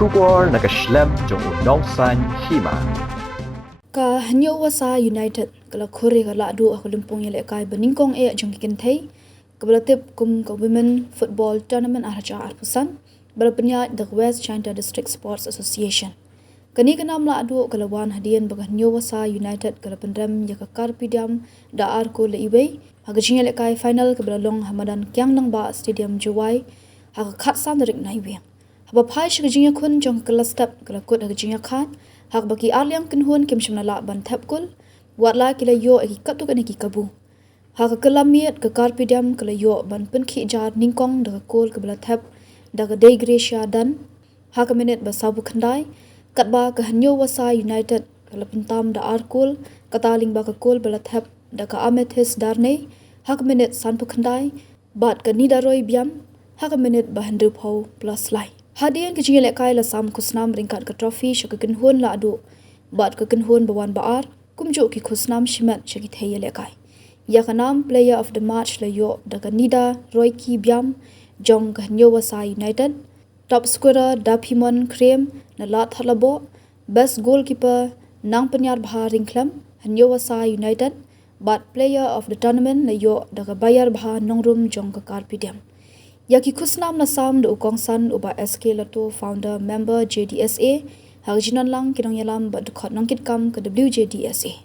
Trubor nakaslem jong unong san Hima. Ka hanyo Wasa United kala khore ka Lahduh aku limpung yele kai beningkong jong kikin thei kebelatip kum ka women football tournament arja arpusan berpenya the West China District Sports Association. Kani kenam Lahduh kala wan hadian baga hanyo Wasa United kala Pynliem ya ka Carpediam da arko le ibai hagajing yele kai final kebelalong hamadan kyang nang ba stadium Juwai haga khat san rik nai wi. Haba phai shigajing kun jong kala step kala kut hagajing khat hak baki arliam kinhun kim shimna la ban thapkul wat la kila yo eki katu kan eki kabu hak kelamiet ke Carpediam kala yo ban pen khi jar ningkong da kol ke bala thap da ga dei Gracia dan hak minute ba sabu khandai katba ke hanyo Wasa United kala pintam da arkul kataling ba ka kol bala thap da ka amethyst darne hak minute sanpu khandai bat ka nidaroi biam hak minute ba handru phau plus lai hadian ke jingele kai la sam khusnam ringkat ka trophy shaka kinhun Lahduh bat ka kinhun bawan baar kumjo ki khusnam shimat shaki theyele kai ya ka nam player of the match la yo daga nida roi ki biam jong ka hanyo Wasa United top scorer Hima krem na la thalabo best goalkeeper nang penyar bha ringklam hanyo Wasa United bat player of the tournament la yo daga bayar bha nongrum jong ka Carpediam Yaki khusnam na sam do ukong san uba SK Lato founder member JDSA hagjinan lang kinong yalam ba dukhat nang kitkam ka WJDSA.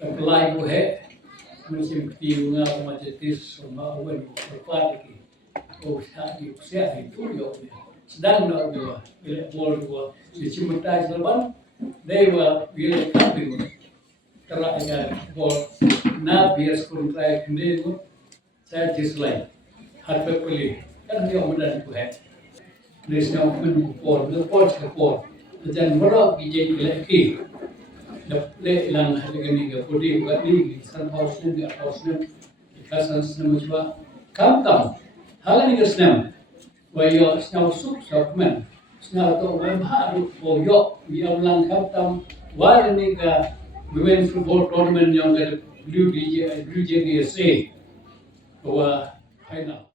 Apply ko he musim tiu nga majetis sama wen berpat ki o sa di usia itu yo sedang no do ile bol ko di cimutai selban dewa ile kaping tera ya bol na bias kun try kende ko saya dislike harpe puli kan dia mudah itu he nisnya pun por the por ke por dan mero bije leki le lang hagani ga podi ga ni san hausne ga hausne kasan snam jwa kam halani ga snam wa yo snau sup men snau to wa bharu bo yo lang kam wa ni ga women football tournament yang ga WJDSA wa final